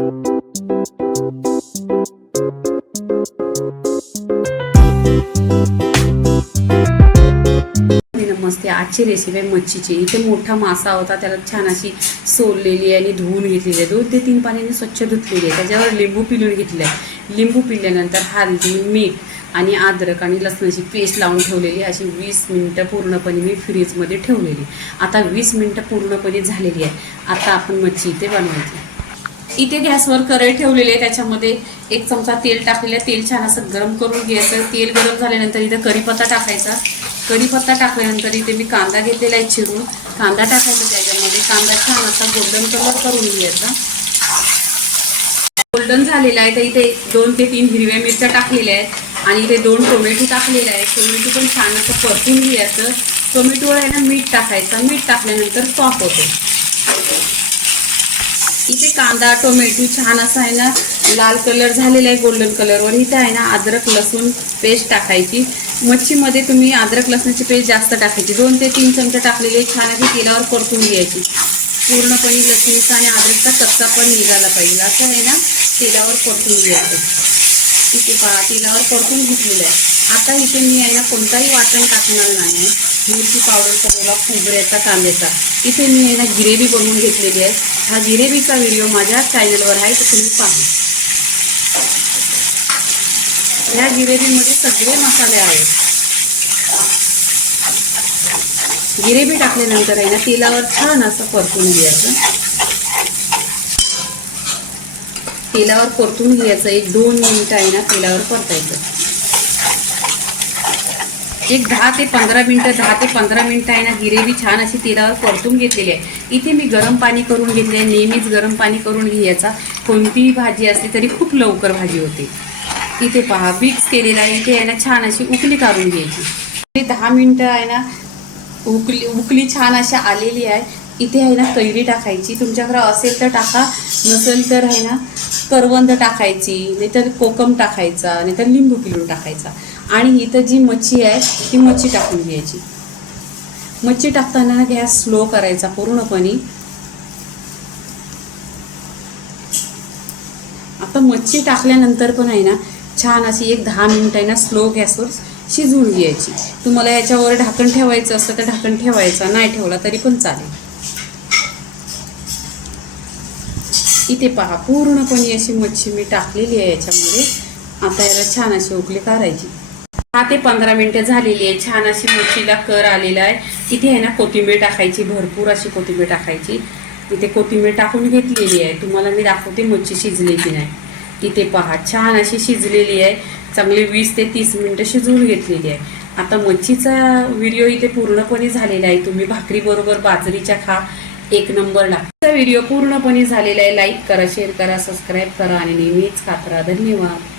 नमस्ते, आजची रेसिपी आहे मच्छीची। इथे मोठा मासा होता, त्याला छान अशी सोललेली आणि धुवून घेतलेली आहे। 2 ते 3 पाण्याने स्वच्छ धुतलेली आहे। त्याच्यावर लिंबू पिळून घेतलं आहे। लिंबू पिळल्यानंतर हळदी, मीठ आणि अद्रक आणि लसणाची पेस्ट लावून ठेवलेली। अशी 20 मिनिटं पूर्णपणे मी फ्रीजमध्ये ठेवलेली। आता 20 मिनिटं पूर्णपणे झालेली आहे। आता आपण मच्छी इथे बनवायची। इथे गॅसवर कढई ठेवलेली आहे, त्याच्यामध्ये 1 चमचा तेल टाकलेलं आहे। तेल छान असं गरम करून घ्यायचं। तेल गरम झाल्यानंतर इथे कढीपत्ता टाकायचा। कढीपत्ता टाकल्यानंतर इथे मी कांदा घेतलेला आहे चिरून, कांदा टाकायचा त्याच्यामध्ये। कांदा छान असा गोल्डन कलर करून घ्यायचा। गोल्डन झालेला आहे तर इथे 2 ते 3 हिरव्या मिरच्या टाकलेल्या आहेत आणि इथे 2 टोमॅटो टाकलेले आहेत। टोमॅटो पण छान असं परतून घ्यायचं। टोमॅटोवर आहे ना मीठ टाकायचं। मीठ टाकल्यानंतर सॉफ्ट होते। इथे कांदा टोमॅटो छान असा आहे ना लाल कलर झालेला आहे, गोल्डन कलरवर। इथे आहे ना अद्रक लसूण पेस्ट टाकायची। मच्छीमध्ये तुम्ही अद्रक लसणाची पेस्ट जास्त टाकायची। 2 ते 3 चमचे टाकलेले छान अशी तेलावर परतून घ्यायची। पूर्णपणे लसूणचा आणि अद्रकचा कच्चा पण निघाला पाहिजे असं आहे ना तेलावर परतून घ्यायचं। इथे पहा तेलावर परतून घेतलेलं आहे। आता इथे मी आहे ना कोणताही वाटण टाकणार नाही। मिरची पावडरचा थोडा खोबऱ्याचा कांद्याचा। इथे मी आहे ना ग्रेव्ही बनवून घेतलेली आहे। हा ग्रेव्हीचा व्हिडिओ माझ्या चॅनलवर आहे, तर तुम्ही पहा। या ग्रेव्हीमध्ये सगळे मसाले आहेत। ग्रेव्ही टाकल्यानंतर आहे ना तेलावर छान असं परतून घ्यायचं। तेलावर परतून घ्यायचं। 1-2 मिनिटं आहे ना तेलावर परतायचं। 10 ते 15 मिनिटं आहे ना ग्रेव्ही छान अशी तेलावर परतून घेतलेली आहे। इथे मी गरम पाणी करून घेतले आहे। नेहमीच गरम पाणी करून घ्यायचा। कोणतीही भाजी असली तरी खूप लवकर भाजी होते। इथे पहा मिक्स केलेला आहे। इथे आहे ना छान अशी उकळी काढून घ्यायची। 10 मिनिटं आहे ना उकळी छान अशी आलेली आहे। इथे आहे ना कैरी टाकायची। तुमच्याकडे असेल तर टाका, नसेल तर आहे ना करवंद टाकायची, नाहीतर कोकम टाकायचा, नाहीतर लिंबू पिळून टाकायचा। आणि इथं जी मच्छी आहे ती मच्छी टाकून घ्यायची। मच्छी टाकताना गॅस स्लो करायचा पूर्णपणे। आता मच्छी टाकल्यानंतर पण आहे ना छान अशी 10 मिनिटं आहे ना स्लो गॅसवर शिजवून घ्यायची। तुम्हाला याच्यावर ढाकण ठेवायचं असतं तर ढाकण ठेवायचं, नाही ठेवला तरी पण चालेल। इथे पहा पूर्णपणे अशी मच्छी मी टाकलेली आहे याच्यामध्ये। आता याला छान अशी उकळी काढायची। 10 ते 15 मिनिटं झालेली आहे। छान अशी मच्छीला कर आलेला आहे। इथे आहे ना कोथिंबीर टाकायची, भरपूर अशी कोथिंबीर टाकायची। इथे कोथिंबीर टाकून घेतलेली आहे। तुम्हाला मी दाखवते मच्छी शिजली की नाही। इथे पहा छान अशी शिजलेली आहे। चांगली 20 ते 30 मिनिटं शिजवून घेतलेली आहे। आता मच्छीचा व्हिडिओ इथे पूर्णपणे झालेला आहे। तुम्ही भाकरीबरोबर बाजरीच्या खा, 1 नंबर लागतो। व्हिडिओ पूर्णपणे झालेला आहे। लाईक करा, शेअर करा, सबस्क्राईब करा आणि नेहमीच खात राहा। धन्यवाद।